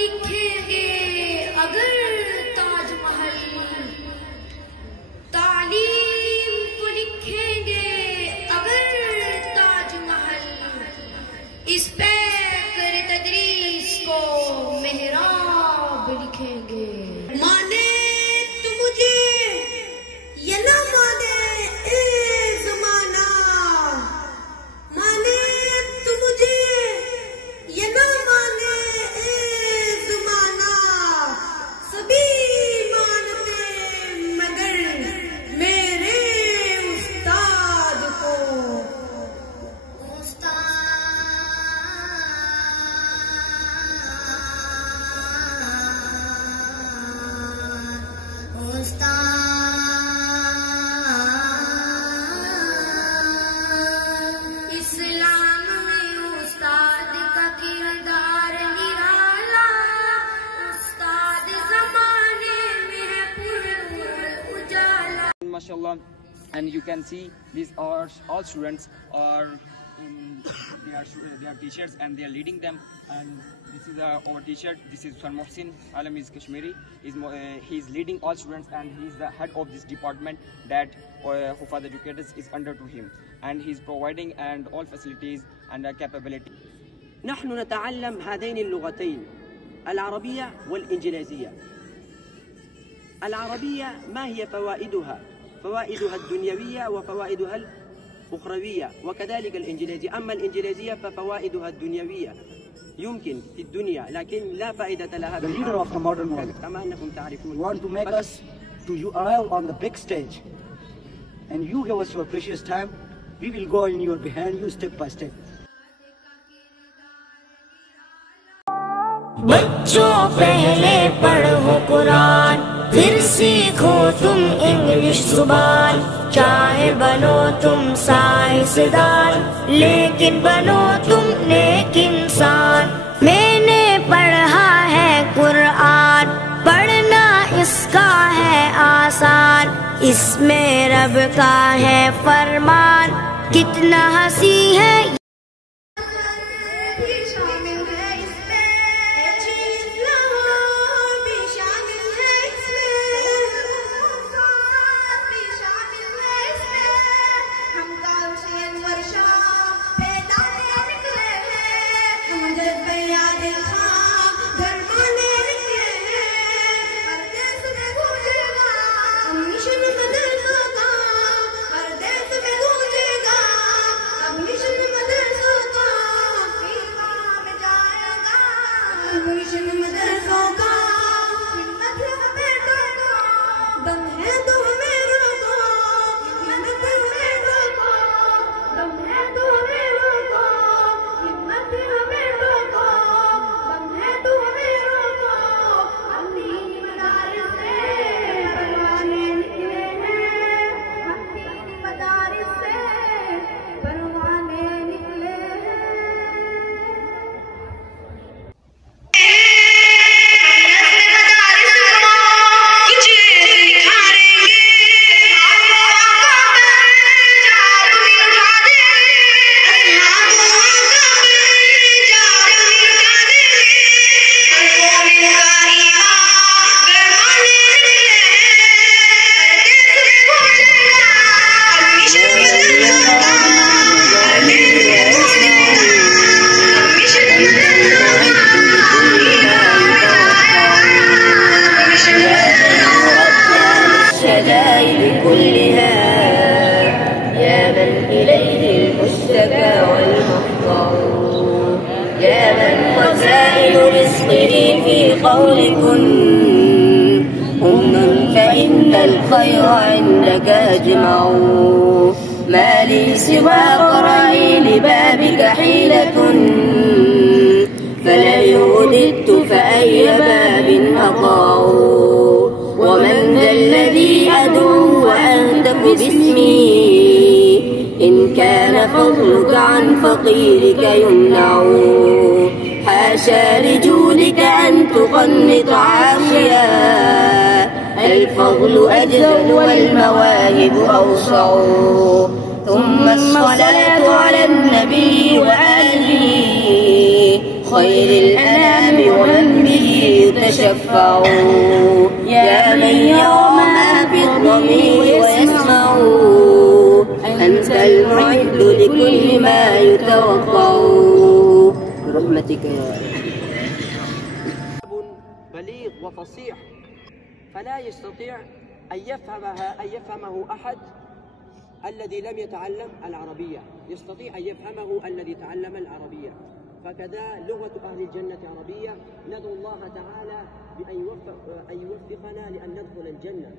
लिखेंगे अगर ताजमहल, तालीम को लिखेंगे अगर ताजमहल, इस पे कर तदरीस को मेहराब लिखेंगे। माने तू मुझे ये ना माने ए ज़माना, माने तू मुझे ये ना माने ए ज़माना, सभी मानते मगर मेरे उस्ताद को। इस्लाम में उस्ताद का किरदार निराला, उस्ताद ज़माने में है उजाला। MashaAllah, and you can see these are all students are they are teachers and they are leading them. And this is our teacher. This is Sir Mohsin Alam is Kashmiri. He is leading all students and he is the head of this department that Hufaz Educators is under to him, and he is providing and all facilities and capability. نحن نتعلم هذين اللغتين العربية والإنجليزية. العربية ما هي فوائدها؟ فوائدها الدنيوية وفوائدها الأخروية، وكذلك الإنجليزية. أما الإنجليزية ففوائدها الدنيوية يمكن في الدنيا لكن لا فائدة لها. The leader of the modern world كما أنكم تعرفون want to make us to you all on the big stage, and you give us your precious time. We will go in your behind you step by step. बच्चों पहले पढ़ो कुरान, फिर सीखो तुम इंग्लिश जुबान। चाहे बनो तुम साइंसदान, लेकिन बनो तुम नेक इंसान। मैंने पढ़ा है कुरान, पढ़ना इसका है आसान। इसमें रब का है फरमान, कितना हंसी है। قولكن فإن الخير عندك أجمع. ما لي سوى قرعي لبابك حيلة، فلئن رددت فأي باب أطاع. ومن ذا الذي أدعو وأهتف باسمي، إن كان فضلك عن فقيرك يمنع. حاشا لجودك أن تقنط عافيا، الفضل أجزل والمواهب أوسع. ثم الصلاة على النبي وآله خير الأنام ومن به يتشفع يا من يرى ما في الضمير ويسمع أنت المعد لكل ما يتوقع برحمتك يا كتاب بليغ وفصيح فلا يستطيع أن يفهمه أحد الذي لم يتعلم العربية، يستطيع أن يفهمه الذي تعلم العربية. فكذا لغة أهل الجنة عربية، ندعو الله تعالى بأن يوفقنا لأن ندخل الجنة.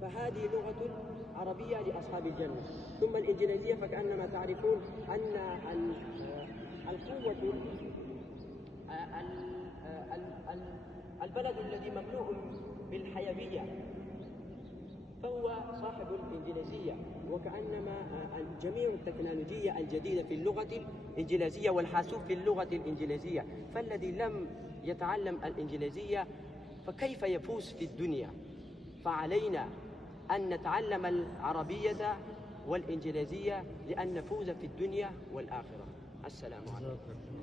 فهذه لغة عربية لأصحاب الجنة. ثم الإنجليزية فكأنما تعرفون أن القوة البلد الذي مملوء بالحيوية فهو صاحب الإنجليزية، وكأنما جميع التكنولوجيا الجديدة في اللغة الإنجليزية والحاسوب في اللغة الإنجليزية. فالذي لم يتعلم الإنجليزية فكيف يفوز في الدنيا؟ فعلينا أن نتعلم العربية والإنجليزية لأن نفوز في الدنيا والآخرة. السلام عليكم.